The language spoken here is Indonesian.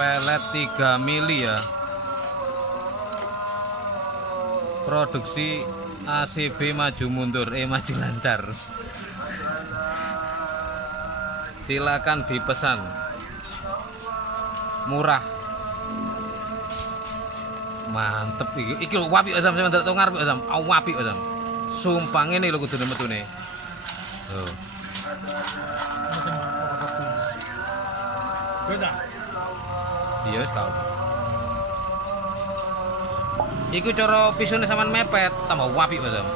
pelet 3 mili ya. Produksi ACB maju mundur, maju lancar. Silakan dipesan. Murah. Mantep iki lho wapi Asam sampeyan ndelok ngarep Asam. Wapi Asam. Sumpah ngene lho kudune metune. Oh. Iya wis tau. Iku cara pisune sampean mepet tambah wapi Asam.